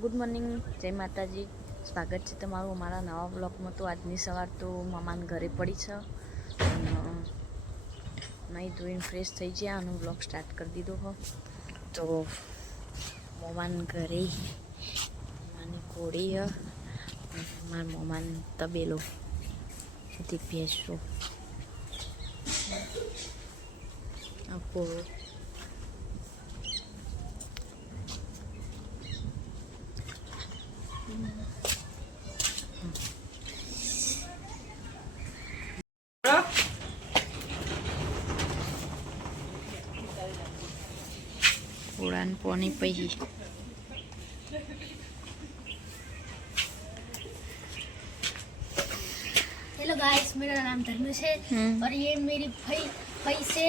Good morning, જય માતાજી. સ્વાગત છે તમારું અમારા નવા બ્લોગમાં. તો આજની સવાર તો મામાને ઘરે પડી છે અને નહીં ધોઈને ફ્રેશ થઈ ગયા અને બ્લોગ સ્ટાર્ટ કરી દીધો હો. તો મમાન ઘરે મમ્માની કોળી મારા મમ્માન તબેલો બધી ભેંસો આપો उड़ान पानी पही। हेलो गाइस, मेरा नाम धर्मेश है और ये मेरी भाई से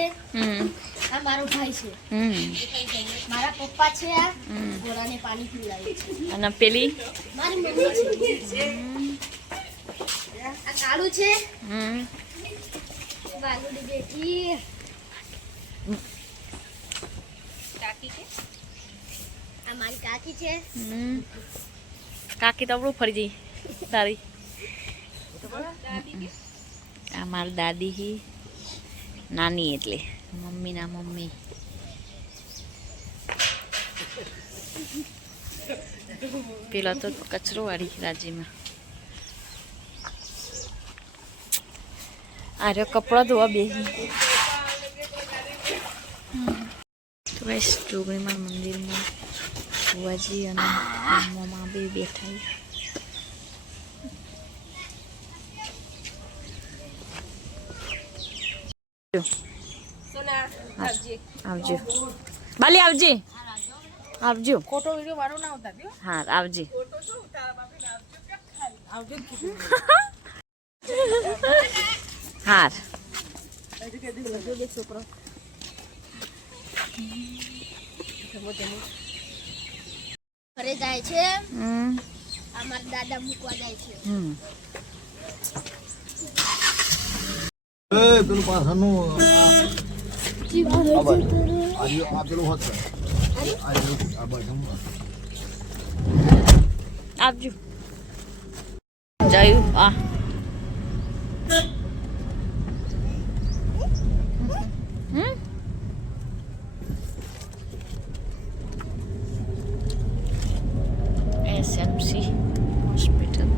हमारा भाई છે મારા પપ્પા છે આ ઘોડાને પાણી પીવડાવે છે અને પેલી મારી મમ્મી છે આ કાળુ છે બાલુડી બેટી કાકી છે આ મારી કાકી છે કાકી તો આપણું ફરી જઈ તારી આ મારી દાદી હી નાની એટલે મમ્મી ના મમ્મી પેલા તો કચરો વાળી રાજીમાં આ રહ્યો કપડા ધોવા બેસી તો બસ જોગણીમાં મંદિરમાં ભુવાજી અને મમ્મા બી બેઠા આવજો બાલી આવજે આવજો ફોટો વિડિયો વાળો ના ઉતારજો. હા આવજે ફોટો જો તારા બાપે આવજો કે આવજો કીધું. હાર હજી કે દીધો બે છોકરો ઘરે જાય છે અમારા દાદા મૂકવા જાય છે એ પેલું પાછળનું આ પેલું હોત આ બાજુ આવજો જયું આ SMC હોસ્પિટલ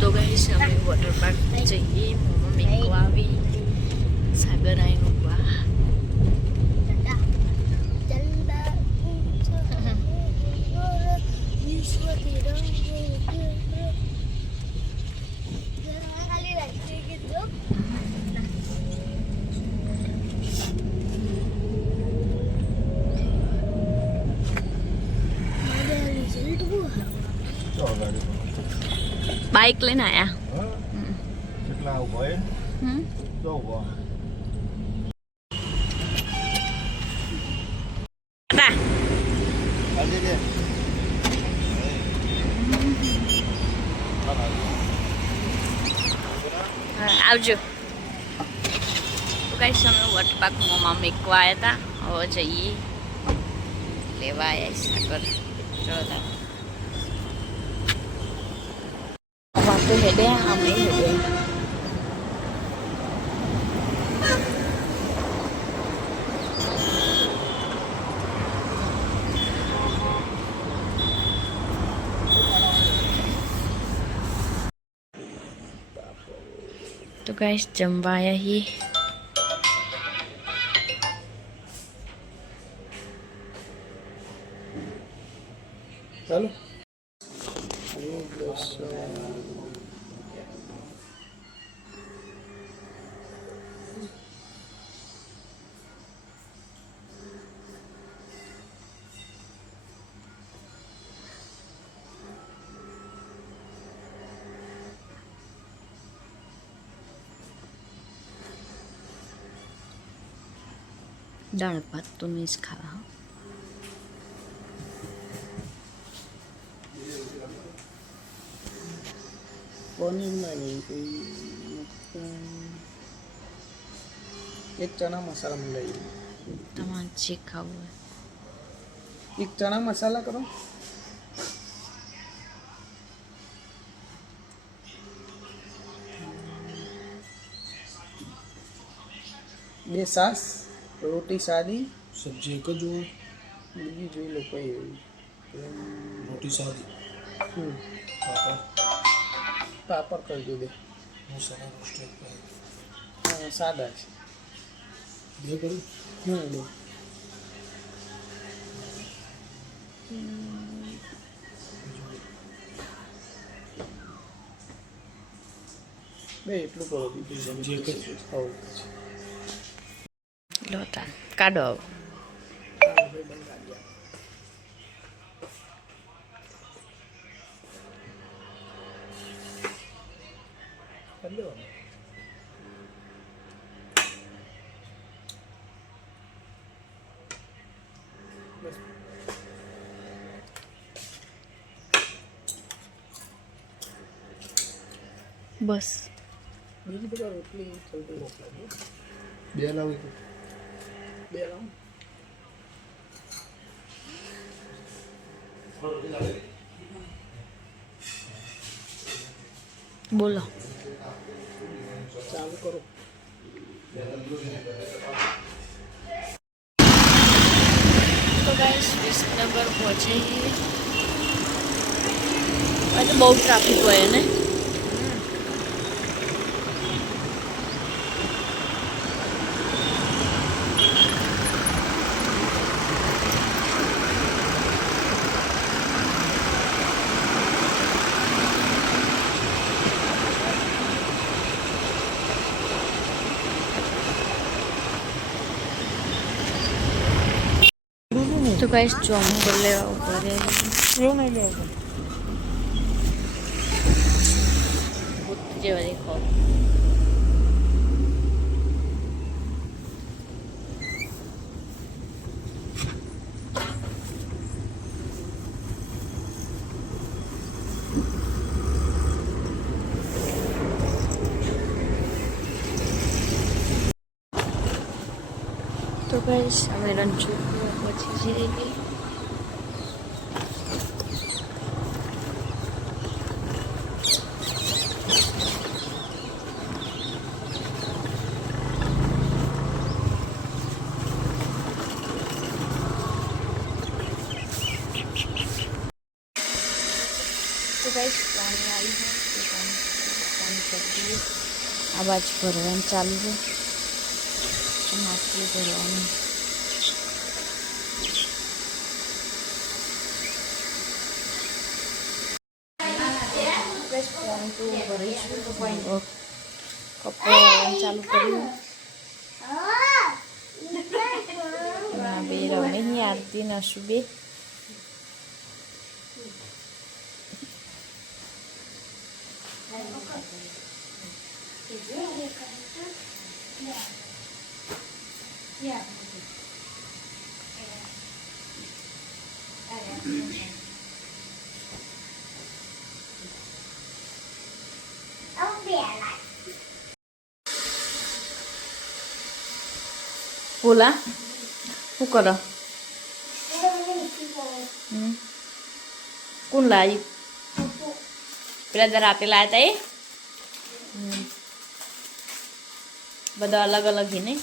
તો ગાઈસ અમે વોટર પાર્ક જઈએ મમ્મા મેકો આવી સાગર આઈનું બા બાઇક લઈને આયા કેટલા હોય તો ઉભા આવજો તો ગાઈસ અમે વોટર પાર્ક મમ્મા મેકવા આવ્યા હતા હવે જઈએ લેવા આવ્યા સાગર ચલો તો હેડે અમે હેડે तो गाइस जमवा आया ही ચાલો दाल भात तो नहीं खावा પનીરમાં નહીં કોઈ એક ચણા મસાલા મંગાવી તમારે જે ખાવું હોય. એક ચણા મસાલા કરો બે સાસ રોટી સાદી સબ્જી એક જ હોય બીજી જોઈ લો કઈ એવી રોટી સાદી પાપડ કરજો બે મસાલા રોસ્ટેડ સાદા છે બે કરું બે બે એટલું કરો બીજું સબ્જી એક જ લો તાર કાઢો હવે. બસ બીજી બધા રોટલી સૌથી મોકલાજો બે લાવી તો બે લાવો બોલો. ચાલુ કરો તો ગાઈસ વિસનગર પહોંચે આજે બહુ ટ્રાફિક હોય ને. તો ગાઈસ ચોમું લેવા ઉપર એવું નહીં લેવું જેવા દેખો. તો ગાઈસ અમે રણછોડ પછી જઈએ. તો ગાઈસ પાણી આવી ગયું તો પાણી કરી દઈએ. આ બાજુ ભરવાનું ચાલુ છે. માછલી ભરવાનું. પાણી તો ભરીશું તો પાણી કપડાં ચાલુ કર્યું. બે રમે આરતી નશું બે. બોલા શું કરો? કોણ લાવ્યું? પેલા જરા રાતે લાવ્યા હતા એ બધા અલગ અલગ હી નહીં.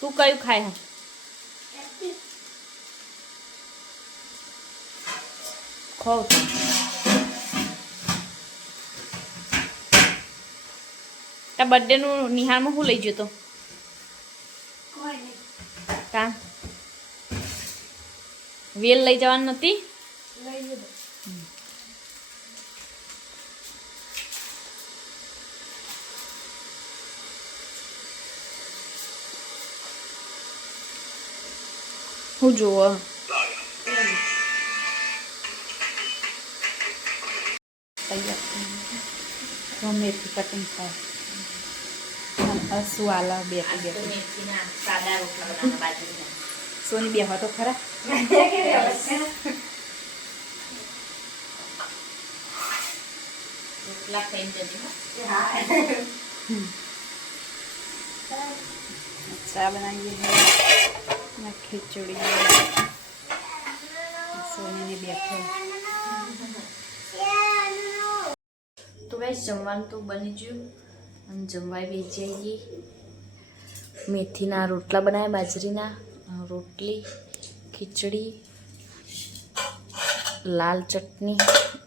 તું કયું ખાય? ખાવ તો તાર બર્થડે નું નિહાળમાં શું લઈ ગયો તો? કા વેલ લઈ જવાનું નથી? હું જોવો મેથી કટિંગ થાય શું આલા બે સાદા રોટલા બનાવવાના બાજરીના. સોની બે તો ખરા રોટલા ખાઈને જજો હો. ચા બનાવીએ ને ખીચડી સોનીને બેઠો. તો ગાઈસ જમવાનું તો બની ગયું અને જમવાય બેસી જઈએ. મેથીના રોટલા બનાવ્યા, બાજરીના રોટલી, ખીચડી, લાલ ચટણી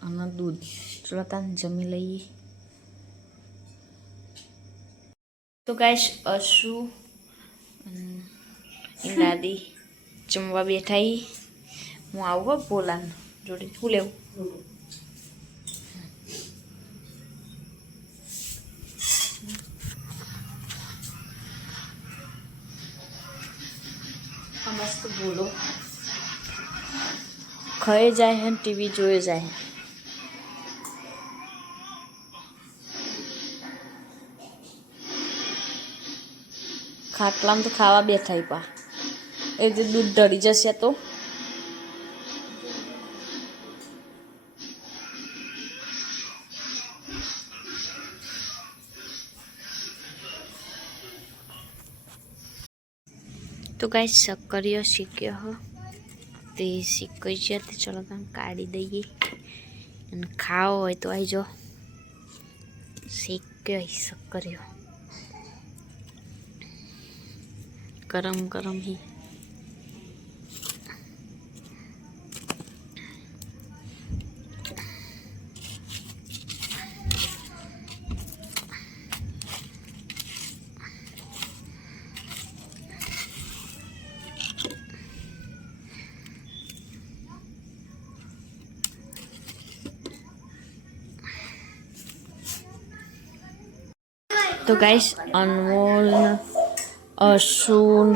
અને દૂધ. ચલો તાન જમી લઈએ. તો ગાઈસ અશુ દાદી જમવા બેઠા હી. હું આવું હો બોલાન જોડે. શું લેવું? મસ્ત બોલો ખાઈ જાય હે ટીવી જોઈ જાય. ખાટલામાં તો ખાવા બેઠા પા એ જે દૂધ ઢળી જશે તો ગાઈસ શક્કરિયો શીખ્યો હો તે શીખી છે તે ચલો તમે કાઢી દઈએ અને ખાવો હોય તો આવી જો શીખ્યો શક્કરિયો ગરમ ગરમ હી. તો ગાઈસ અનમોલ અશુન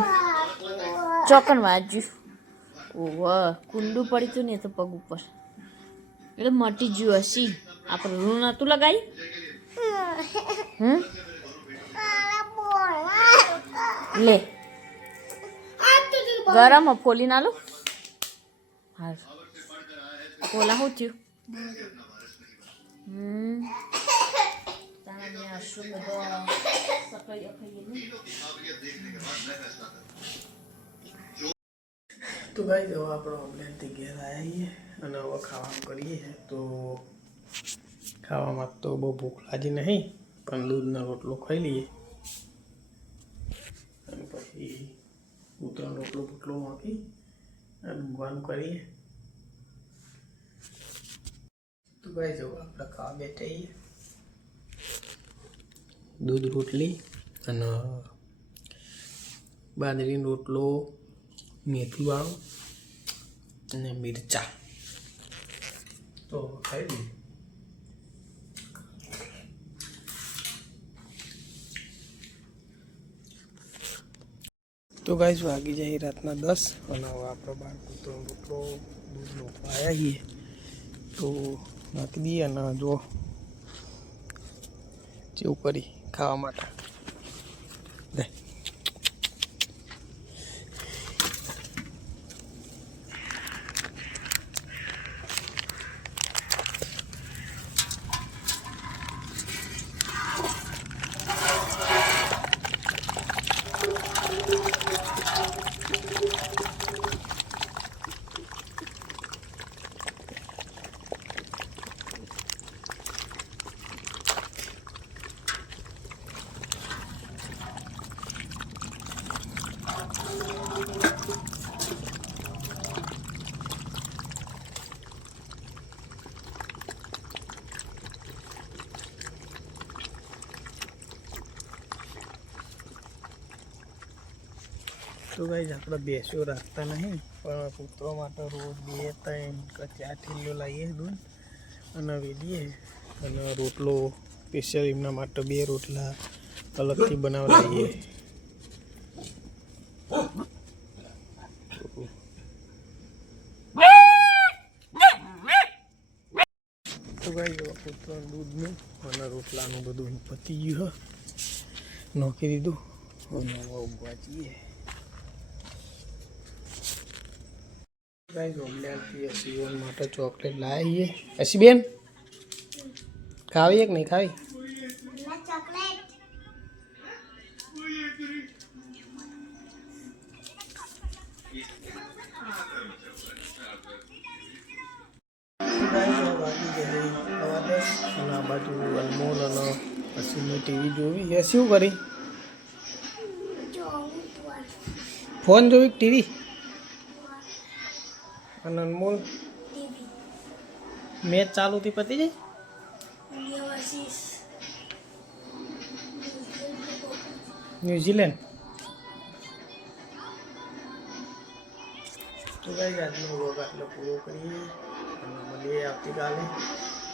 ચોકન વાજ્યું. ઓહ કુંડું પડી તું ને તો પગ ઉપર એટલે મટી ગયું હસી. આપણે રૂ નતું લગાવી. લે ગરમ ફોલી ના લો. હા ફોલા શું થયું? તો ગાઈસ હવે આપણે ઓમલેટથી ઘેર આવ્યા અને હવે ખાવાનું કરીએ. તો ખાવામાં તો બહુ ભૂખ લાગી નહીં, પણ દૂધનો રોટલો ખાઈ લઈએ અને પછી ઉતરણ રોટલો પોટલો મૂકી અને ઊંઘવાનું કરીએ. તો ગાઈસ હવે આપણે ખાવા બેઠા દૂધ રોટલી અને બાજરીનો રોટલો, મેથી વાળો અને મિરચા. તો ખાઈ લઈએ. તો ગાઈસ વાગી જાય રાતના 10 અને હવે આપણે બાર કૂતરો રોટલો દૂધનો આવ્યા છીએ તો નાખી દઈએ અને જો જેવું કરી ખાવા માટે દે. તો ગાઈસ આપણે બેસ્યો રાખતા નહીં, પણ કૂતરો માટે રોજ 2, 3 કે 4 થેલીઓ લાવીએ દૂધ અને વેચીએ. અને રોટલો સ્પેશિયલ એમના માટે 2 રોટલા અલગથી બનાવડાવીએ. તો ગાઈસ કૂતરાનું દૂધનું અને રોટલાનું બધું પતી ગયું નાખી દીધું અને ઊંઘવા જઈએ. ગાઈસ ઓમલેટથી હસીબેન માટે ચોકલેટ લાવીએ. હસીબેન ખાવી એક નહીં ખાવી? ચોકલેટ અને આ બાજુ અનમોલ અને પછી મેં ટીવી જોવી. એ શું કરી? ફોન જોવી ટીવી? અને અનમોલ મેચ ચાલુ થી પતી જાય. ન્યુઝીલેન્ડ. તો ગાઈસ આજનો વ્લોગ આટલો પૂરો કરીએ અને મળીએ આવતીકાલે.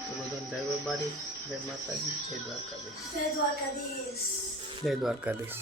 તો બધાને જય બાબારી, જય માતાજી, જય દ્વારકાધીશ. જય દ્વારકાધીશ. જય દ્વારકાધીશ.